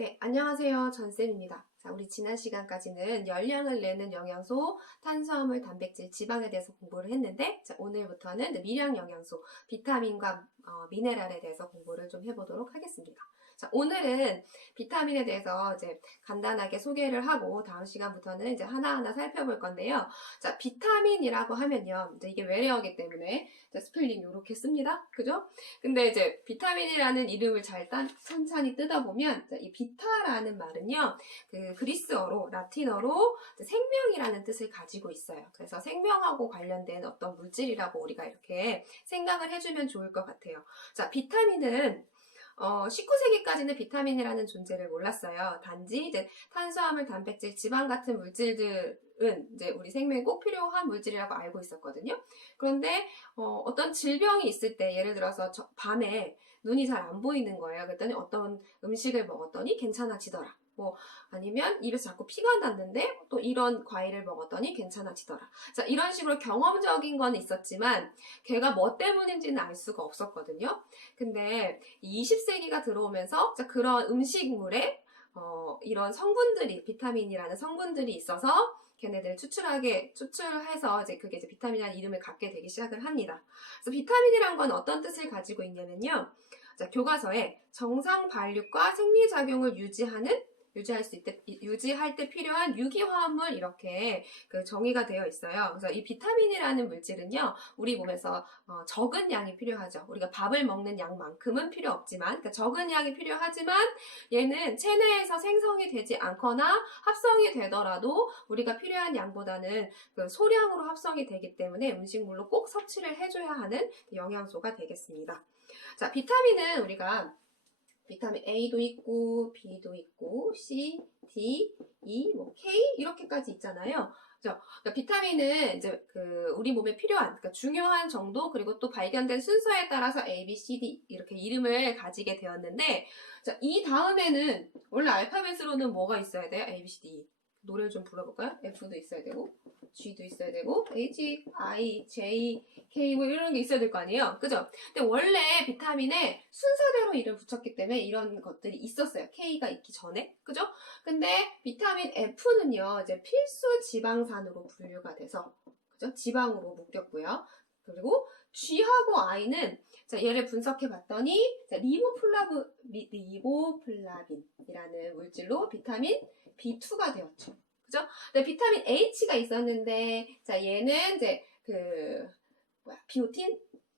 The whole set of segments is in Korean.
네, 안녕하세요. 전쌤입니다. 자, 우리 지난 시간까지는 열량을 내는 영양소, 탄수화물, 단백질, 지방에 대해서 공부를 했는데, 자, 오늘부터는 이제 미량 영양소, 비타민과 미네랄에 대해서 공부를 좀 해보도록 하겠습니다. 자, 오늘은 비타민에 대해서 이제 간단하게 소개를 하고 다음 시간부터는 이제 하나하나 살펴볼 건데요. 자, 비타민이라고 하면요. 이제 이게 외래어기 때문에 스펠링 이렇게 씁니다. 그죠? 근데 이제 비타민이라는 이름을 천천히 뜯어보면 이 비타라는 말은요, 그 그리스어로 라틴어로 생명이라는 뜻을 가지고 있어요. 그래서 생명하고 관련된 어떤 물질이라고 우리가 이렇게 생각을 해주면 좋을 것 같아요. 자, 비타민은 19세기까지는 비타민이라는 존재를 몰랐어요. 단지 이제 탄수화물, 단백질, 지방 같은 물질들은 이제 우리 생명에 꼭 필요한 물질이라고 알고 있었거든요. 그런데 어떤 질병이 있을 때, 예를 들어서 밤에 눈이 잘 안 보이는 거예요. 그랬더니 어떤 음식을 먹었더니 괜찮아지더라. 뭐 아니면 입에서 자꾸 피가 났는데 또 이런 과일을 먹었더니 괜찮아지더라. 자, 이런 식으로 경험적인 건 있었지만 걔가 뭐 때문인지는 알 수가 없었거든요. 근데 20세기가 들어오면서 그런 음식물에 이런 성분들이, 비타민이라는 성분들이 있어서 걔네들을 추출해서 그게 이제 비타민이라는 이름을 갖게 되기 시작을 합니다. 그래서 비타민이란 건 어떤 뜻을 가지고 있냐면요. 자, 교과서에 정상 발육과 생리작용을 유지할 때 필요한 유기화합물 이렇게 정의가 되어 있어요. 그래서 이 비타민이라는 물질은요, 우리 몸에서 적은 양이 필요하죠. 우리가 밥을 먹는 양만큼은 필요 없지만, 그러니까 적은 양이 필요하지만 얘는 체내에서 생성이 되지 않거나 합성이 되더라도 우리가 필요한 양보다는 소량으로 합성이 되기 때문에 음식물로 꼭 섭취를 해줘야 하는 영양소가 되겠습니다. 자, 비타민은 우리가 비타민 A도 있고, B도 있고, C, D, E, K 이렇게까지 있잖아요. 그러니까 비타민은 이제 우리 몸에 필요한, 그러니까 중요한 정도 그리고 또 발견된 순서에 따라서 A, B, C, D 이렇게 이름을 가지게 되었는데, 자, 이 다음에는 원래 알파벳으로는 뭐가 있어야 돼요? A, B, C, D, E. 노래를 좀 불러볼까요? F도 있어야 되고, G도 있어야 되고, H, I, J, K 뭐 이런 게 있어야 될 거 아니에요? 그죠? 근데 원래 비타민에 순서대로 이름을 붙였기 때문에 이런 것들이 있었어요. K가 있기 전에. 그죠? 근데 비타민 F는요, 이제 필수 지방산으로 분류가 돼서, 그죠? 지방으로 묶였고요. 그리고 G하고 I는 얘를 분석해 봤더니 리보플라빈이라는 물질로 비타민 B2가 되었죠. 그죠? 근데 비타민 H가 있었는데 얘는 이제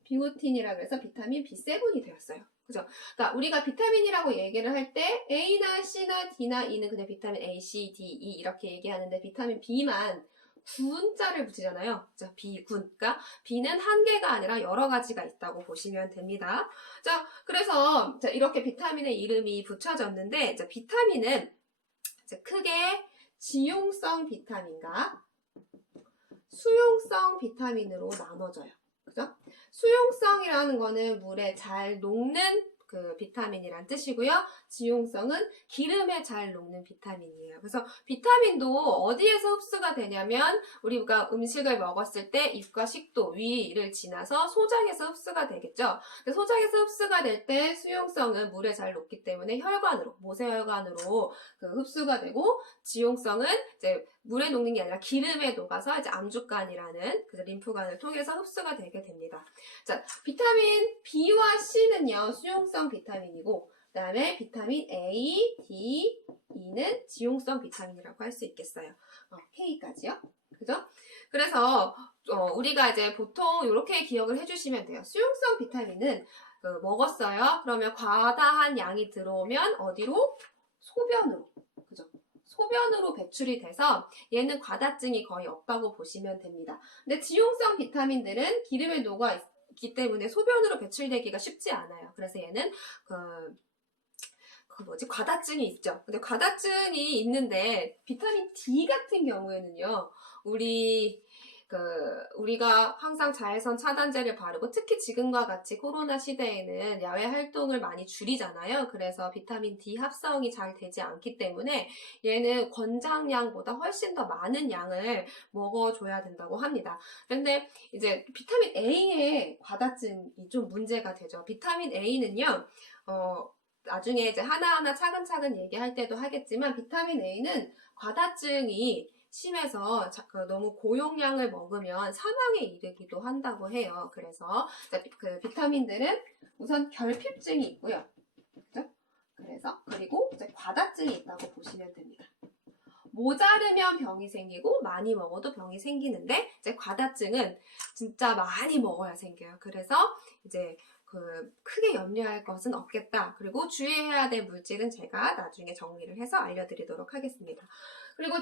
비오틴이라 그래서 비타민 B7이 되었어요. 그죠? 그러니까 우리가 비타민이라고 얘기를 할 때 A나 C나 D나 E는 그냥 비타민 A, C, D, E 이렇게 얘기하는데 비타민 B만 군자를 붙이잖아요. 자, B군. 그러니까 B는 한 개가 아니라 여러 가지가 있다고 보시면 됩니다. 자, 그래서 이렇게 비타민의 이름이 붙여졌는데, 비타민은 크게 지용성 비타민과 수용성 비타민으로 나눠져요. 그죠? 수용성이라는 거는 물에 잘 녹는 비타민이란 뜻이고요. 지용성은 기름에 잘 녹는 비타민이에요. 그래서 비타민도 어디에서 흡수가 되냐면 우리가 음식을 먹었을 때 입과 식도, 위를 지나서 소장에서 흡수가 되겠죠. 소장에서 흡수가 될 때 수용성은 물에 잘 녹기 때문에 모세혈관으로 흡수가 되고, 지용성은 이제 물에 녹는 게 아니라 기름에 녹아서 이제 암주간이라는 림프관을 통해서 흡수가 되게 됩니다. 자, 비타민 B와 C는요, 수용성 비타민이고, 그 다음에 비타민 A, D, E는 지용성 비타민이라고 할 수 있겠어요. K까지요. 그죠? 그래서, 우리가 이제 보통 이렇게 기억을 해주시면 돼요. 수용성 비타민은 먹었어요. 그러면 과다한 양이 들어오면 어디로? 소변으로. 그죠? 소변으로 배출이 돼서 얘는 과다증이 거의 없다고 보시면 됩니다. 근데 지용성 비타민들은 기름에 녹아 있기 때문에 소변으로 배출되기가 쉽지 않아요. 그래서 얘는 과다증이 있죠. 근데 과다증이 있는데 비타민 D 같은 경우에는요, 우리가 항상 자외선 차단제를 바르고 특히 지금과 같이 코로나 시대에는 야외 활동을 많이 줄이잖아요. 그래서 비타민 D 합성이 잘 되지 않기 때문에 얘는 권장량보다 훨씬 더 많은 양을 먹어줘야 된다고 합니다. 그런데 이제 비타민 A의 과다증이 좀 문제가 되죠. 비타민 A는요, 나중에 이제 하나하나 차근차근 얘기할 때도 하겠지만 비타민 A는 과다증이 심해서 너무 고용량을 먹으면 사망에 이르기도 한다고 해요. 그래서 그 비타민들은 우선 결핍증이 있고요. 그죠? 그리고 이제 과다증이 있다고 보시면 됩니다. 모자르면 병이 생기고 많이 먹어도 병이 생기는데 이제 과다증은 진짜 많이 먹어야 생겨요. 그래서 이제 크게 염려할 것은 없겠다. 그리고 주의해야 될 물질은 제가 나중에 정리를 해서 알려드리도록 하겠습니다.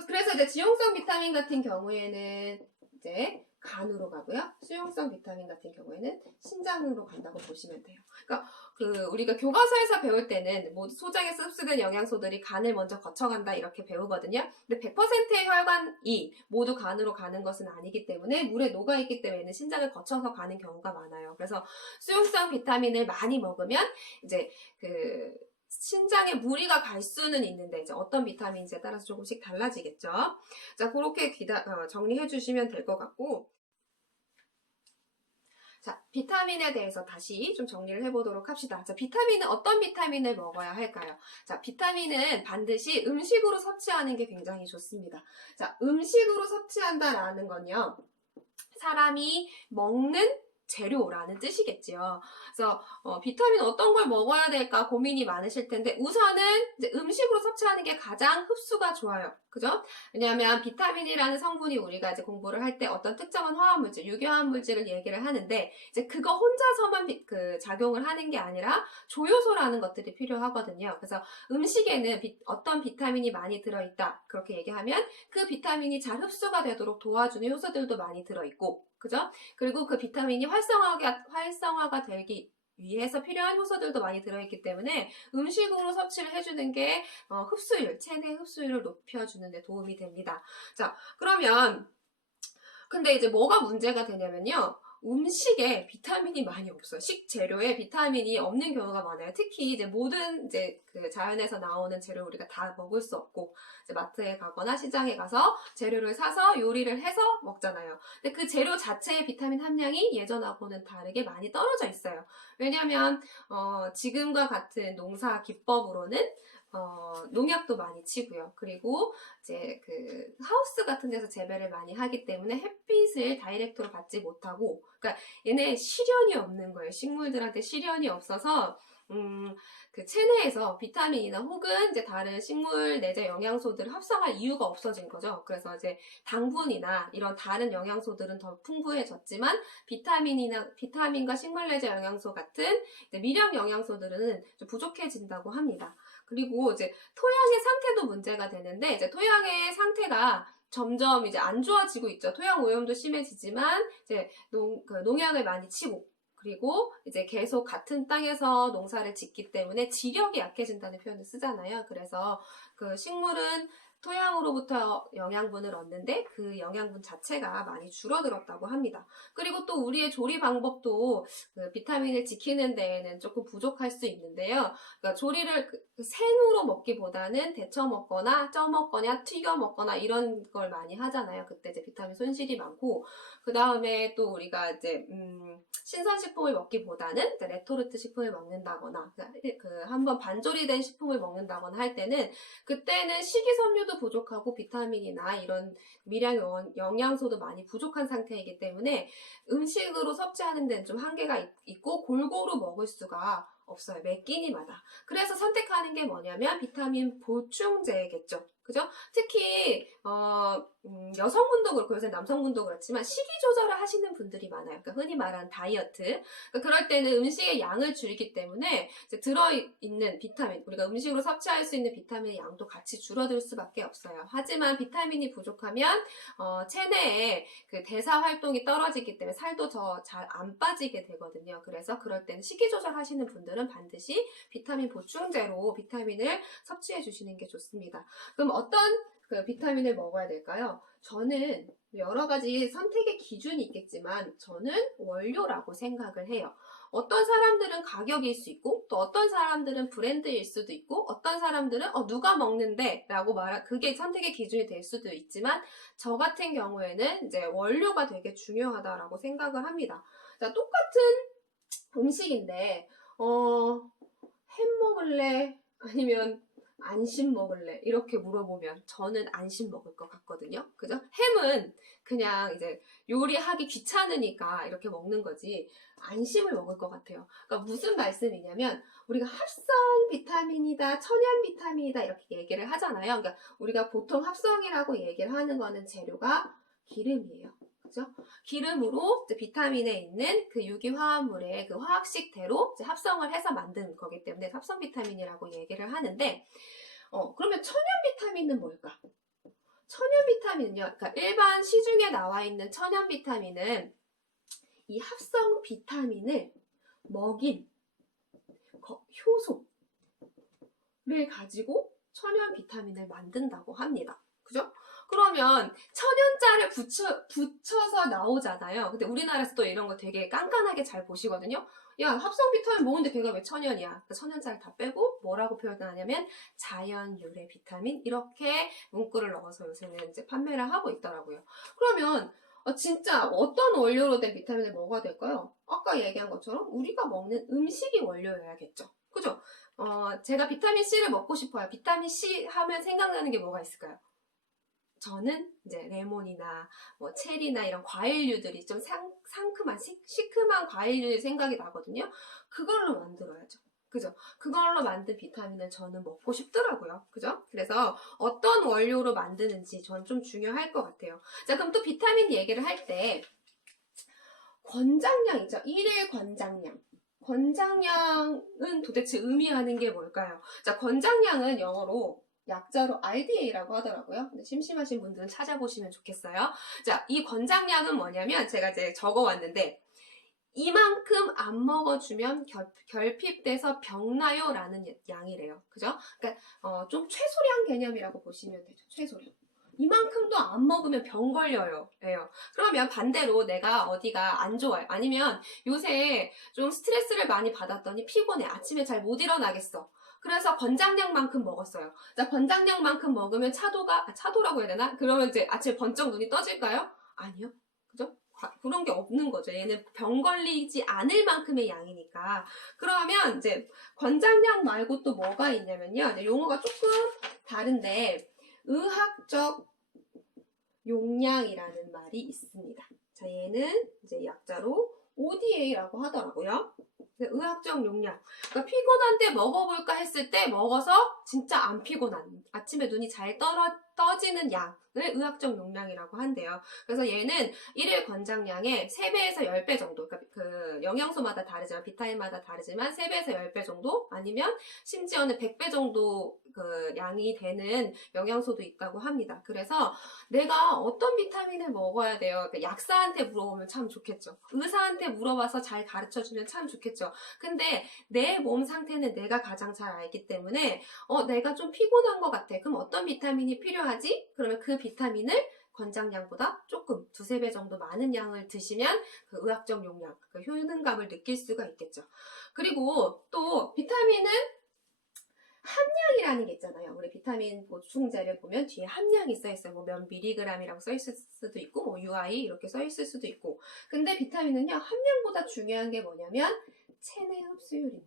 그래서 이제 지용성 비타민 같은 경우에는 이제 간으로 가고요. 수용성 비타민 같은 경우에는 신장으로 간다고 보시면 돼요. 그러니까 우리가 교과서에서 배울 때는 모두 소장에 흡수된 영양소들이 간을 먼저 거쳐간다 이렇게 배우거든요. 근데 100%의 혈관이 모두 간으로 가는 것은 아니기 때문에 물에 녹아있기 때문에 신장을 거쳐서 가는 경우가 많아요. 그래서 수용성 비타민을 많이 먹으면 이제 신장에 무리가 갈 수는 있는데 이제 어떤 비타민인지에 따라서 조금씩 달라지겠죠. 자, 그렇게 정리해 주시면 될 것 같고, 자, 비타민에 대해서 다시 좀 정리를 해보도록 합시다. 자, 비타민은 어떤 비타민을 먹어야 할까요? 자, 비타민은 반드시 음식으로 섭취하는 게 굉장히 좋습니다. 자, 음식으로 섭취한다라는 건요, 사람이 먹는 재료라는 뜻이겠지요. 그래서 비타민 어떤 걸 먹어야 될까 고민이 많으실 텐데 우선은 이제 음식으로 섭취하는 게 가장 흡수가 좋아요. 그죠? 왜냐하면 비타민이라는 성분이 우리가 이제 공부를 할 때 어떤 특정한 화합물질, 유기화합물질을 얘기를 하는데 이제 그거 혼자서만 작용을 하는 게 아니라 조효소라는 것들이 필요하거든요. 그래서 음식에는 어떤 비타민이 많이 들어있다 그렇게 얘기하면 그 비타민이 잘 흡수가 되도록 도와주는 효소들도 많이 들어있고, 그죠? 그리고 그 비타민이 활성화가 되기 위해서 필요한 효소들도 많이 들어있기 때문에 음식으로 섭취를 해주는 게 체내 흡수율을 높여주는 데 도움이 됩니다. 자, 그러면 근데 이제 뭐가 문제가 되냐면요. 음식에 비타민이 많이 없어요. 식재료에 비타민이 없는 경우가 많아요. 특히 이제 모든 자연에서 나오는 재료 우리가 다 먹을 수 없고 이제 마트에 가거나 시장에 가서 재료를 사서 요리를 해서 먹잖아요. 근데 그 재료 자체의 비타민 함량이 예전하고는 다르게 많이 떨어져 있어요. 왜냐하면 지금과 같은 농사 기법으로는 농약도 많이 치고요. 그리고 이제 하우스 같은 데서 재배를 많이 하기 때문에 햇빛을 다이렉트로 받지 못하고, 그러니까 얘네 시련이 없는 거예요. 식물들한테 시련이 없어서 체내에서 비타민이나 혹은 이제 다른 식물 내재 영양소들을 합성할 이유가 없어진 거죠. 그래서 이제 당분이나 이런 다른 영양소들은 더 풍부해졌지만 비타민과 식물 내재 영양소 같은 미량 영양소들은 좀 부족해진다고 합니다. 그리고 이제 토양의 상태도 문제가 되는데 이제 토양의 상태가 점점 이제 안 좋아지고 있죠. 토양 오염도 심해지지만 이제 농약을 많이 치고 그리고 이제 계속 같은 땅에서 농사를 짓기 때문에 지력이 약해진다는 표현을 쓰잖아요. 그래서 식물은 토양으로부터 영양분을 얻는데 그 영양분 자체가 많이 줄어들었다고 합니다. 그리고 또 우리의 조리 방법도 비타민을 지키는 데에는 조금 부족할 수 있는데요. 그러니까 조리를 생으로 먹기보다는 데쳐 먹거나 쪄 먹거나 튀겨 먹거나 이런 걸 많이 하잖아요. 그때 이제 비타민 손실이 많고, 그 다음에 또 우리가 이제 신선식품을 먹기보다는 레토르트 식품을 먹는다거나 한번 반조리된 식품을 먹는다거나 할 때는 그때는 식이섬유도 부족하고 비타민이나 이런 미량 영양소도 많이 부족한 상태이기 때문에 음식으로 섭취하는 데는 좀 한계가 있고 골고루 먹을 수가 없어요. 매 끼니마다. 그래서 선택하는 게 뭐냐면 비타민 보충제겠죠. 그죠? 특히 여성분도 그렇고 요새 남성분도 그렇지만 식이 조절을 하시는 분들이 많아요. 그러니까 흔히 말하는 다이어트. 그러니까 그럴 때는 음식의 양을 줄이기 때문에 이제 들어있는 비타민, 우리가 음식으로 섭취할 수 있는 비타민의 양도 같이 줄어들 수밖에 없어요. 하지만 비타민이 부족하면 체내에 대사 활동이 떨어지기 때문에 살도 더 잘 안 빠지게 되거든요. 그래서 그럴 때는 식이 조절하시는 분들은 반드시 비타민 보충제로 비타민을 섭취해 주시는 게 좋습니다. 그럼 어떤 비타민을 먹어야 될까요? 저는 여러 가지 선택의 기준이 있겠지만 저는 원료라고 생각을 해요. 어떤 사람들은 가격일 수 있고 또 어떤 사람들은 브랜드일 수도 있고 어떤 사람들은 누가 먹는데 라고 그게 선택의 기준이 될 수도 있지만 저 같은 경우에는 이제 원료가 되게 중요하다라고 생각을 합니다. 자, 똑같은 음식인데 햄 먹을래? 아니면 안심 먹을래? 이렇게 물어보면 저는 안심 먹을 것 같거든요. 그죠? 햄은 그냥 이제 요리하기 귀찮으니까 이렇게 먹는 거지 안심을 먹을 것 같아요. 그러니까 무슨 말씀이냐면 우리가 합성 비타민이다, 천연 비타민이다 이렇게 얘기를 하잖아요. 그러니까 우리가 보통 합성이라고 얘기를 하는 거는 재료가 기름이에요. 그죠? 기름으로 비타민에 있는 그 유기화합물의 그 화학식대로 합성을 해서 만든 거기 때문에 합성 비타민이라고 얘기를 하는데, 그러면 천연 비타민은 뭘까? 천연 비타민은요, 그러니까 일반 시중에 나와 있는 천연 비타민은 이 합성 비타민을 먹인 효소를 가지고 천연 비타민을 만든다고 합니다. 그죠? 그러면 천연자를 붙여서 나오잖아요. 근데 우리나라에서 또 이런 거 되게 깐깐하게 잘 보시거든요. 야, 합성 비타민 먹는데 걔가 왜 천연이야? 그러니까 천연자를 다 빼고 뭐라고 표현하냐면 자연 유래 비타민 이렇게 문구를 넣어서 요새는 이제 판매를 하고 있더라고요. 그러면 진짜 어떤 원료로 된 비타민을 먹어야 될까요? 아까 얘기한 것처럼 우리가 먹는 음식이 원료여야겠죠. 그죠? 제가 비타민 C를 먹고 싶어요. 비타민 C 하면 생각나는 게 뭐가 있을까요? 저는 이제 레몬이나 뭐 체리나 이런 과일류들이 좀 상큼한 시큼한 과일류 생각이 나거든요. 그걸로 만들어야죠. 그죠? 그걸로 만든 비타민을 저는 먹고 싶더라고요. 그죠? 그래서 어떤 원료로 만드는지 저는 좀 중요할 것 같아요. 자, 그럼 또 비타민 얘기를 할 때 권장량 있죠? 일일 권장량. 권장량은 도대체 의미하는 게 뭘까요? 자, 권장량은 영어로 약자로 RDA라고 하더라고요. 근데 심심하신 분들은 찾아보시면 좋겠어요. 자, 이 권장량은 뭐냐면 제가 이제 적어왔는데 이만큼 안 먹어주면 결핍돼서 병나요? 라는 양이래요. 그죠? 그러니까 좀 최소량 개념이라고 보시면 되죠. 최소량. 이만큼도 안 먹으면 병 걸려요. 그러면 반대로 내가 어디가 안 좋아요. 아니면 요새 좀 스트레스를 많이 받았더니 피곤해. 아침에 잘 못 일어나겠어. 그래서 권장량만큼 먹었어요. 자, 권장량만큼 먹으면 차도라고 해야 되나? 그러면 이제 아침에 번쩍 눈이 떠질까요? 아니요. 그죠? 그런 게 없는 거죠. 얘는 병 걸리지 않을 만큼의 양이니까. 그러면 이제 권장량 말고 또 뭐가 있냐면요. 용어가 조금 다른데 의학적 용량이라는 말이 있습니다. 자, 얘는 이제 약자로 ODA라고 하더라고요. 의학적 용량. 그러니까 피곤한데 먹어볼까 했을 때 먹어서 진짜 안 피곤한 아침에 눈이 잘 떠지는 양을 의학적 용량이라고 한대요. 그래서 얘는 일일 권장량의 3배에서 10배 정도, 그러니까 그 영양소마다 다르지만 비타민마다 다르지만 3배에서 10배 정도 아니면 심지어는 100배 정도 그 양이 되는 영양소도 있다고 합니다. 그래서 내가 어떤 비타민을 먹어야 돼요? 그러니까 약사한테 물어보면 참 좋겠죠. 의사한테 물어봐서 잘 가르쳐주면 참 좋겠죠. 근데 내 몸 상태는 내가 가장 잘 알기 때문에 내가 좀 피곤한 것 같아. 그럼 어떤 비타민이 필요하지? 그러면 그 비타민을 권장량보다 조금 2~3배 정도 많은 양을 드시면 그 의학적 용량, 그 효능감을 느낄 수가 있겠죠. 그리고 또 비타민은 함량이라는 게 있잖아요. 우리 비타민 보충제를 보면 뒤에 함량이 써있어요. 뭐 몇 미리그램이라고 써있을 수도 있고, 뭐 UI 이렇게 써있을 수도 있고. 근데 비타민은요, 함량보다 중요한 게 뭐냐면 체내 흡수율입니다.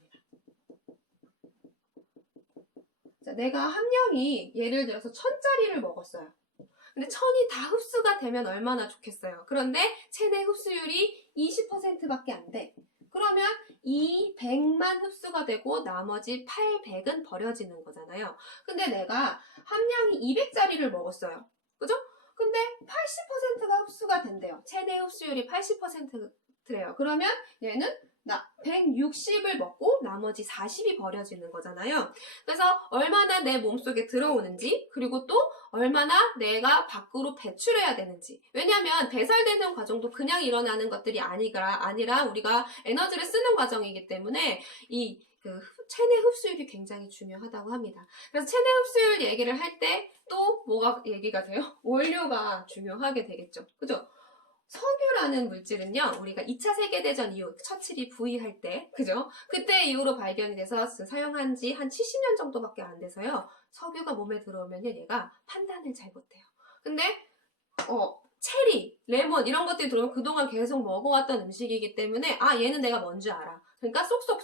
자, 내가 함량이 예를 들어서 1000짜리를 먹었어요. 근데 1000이 다 흡수가 되면 얼마나 좋겠어요. 그런데 체내 흡수율이 20%밖에 안 돼. 그러면 이 100만 흡수가 되고 나머지 800은 버려지는 거잖아요. 근데 내가 함량이 200짜리를 먹었어요. 그죠? 근데 80%가 흡수가 된대요. 체내 흡수율이 80%래요. 그러면 얘는 160을 먹고 나머지 40이 버려지는 거잖아요. 그래서 얼마나 내 몸속에 들어오는지, 그리고 또 얼마나 내가 밖으로 배출해야 되는지. 왜냐하면 배설되는 과정도 그냥 일어나는 것들이 아니라 우리가 에너지를 쓰는 과정이기 때문에 이 체내 흡수율이 굉장히 중요하다고 합니다. 그래서 체내 흡수율 얘기를 할 때 또 뭐가 얘기가 돼요? 원료가 중요하게 되겠죠. 그죠? 석유라는 물질은요, 우리가 2차 세계대전 이후, 처칠이 부위할 때, 그죠? 그때 이후로 발견이 돼서 사용한 지 한 70년 정도밖에 안 돼서요, 석유가 몸에 들어오면요, 얘가 판단을 잘 못해요. 근데, 체리, 레몬, 이런 것들이 들어오면 그동안 계속 먹어왔던 음식이기 때문에, 얘는 내가 뭔지 알아. 그러니까 쏙쏙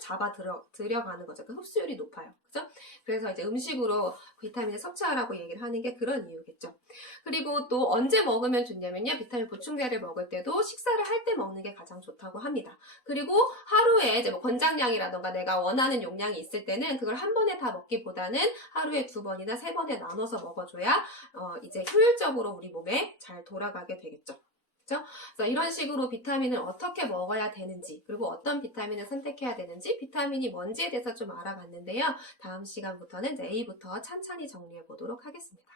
들여가는 거죠. 그 흡수율이 높아요. 그죠? 그래서 이제 음식으로 비타민을 섭취하라고 얘기를 하는 게 그런 이유겠죠. 그리고 또 언제 먹으면 좋냐면요. 비타민 보충제를 먹을 때도 식사를 할 때 먹는 게 가장 좋다고 합니다. 그리고 하루에 이제 뭐 권장량이라던가 내가 원하는 용량이 있을 때는 그걸 한 번에 다 먹기보다는 하루에 2번이나 3번에 나눠서 먹어줘야 이제 효율적으로 우리 몸에 잘 돌아가게 되겠죠. 그죠? 그래서 이런 식으로 비타민을 어떻게 먹어야 되는지, 그리고 어떤 비타민을 선택해야 되는지, 비타민이 뭔지에 대해서 좀 알아봤는데요. 다음 시간부터는 이제 A부터 찬찬히 정리해 보도록 하겠습니다.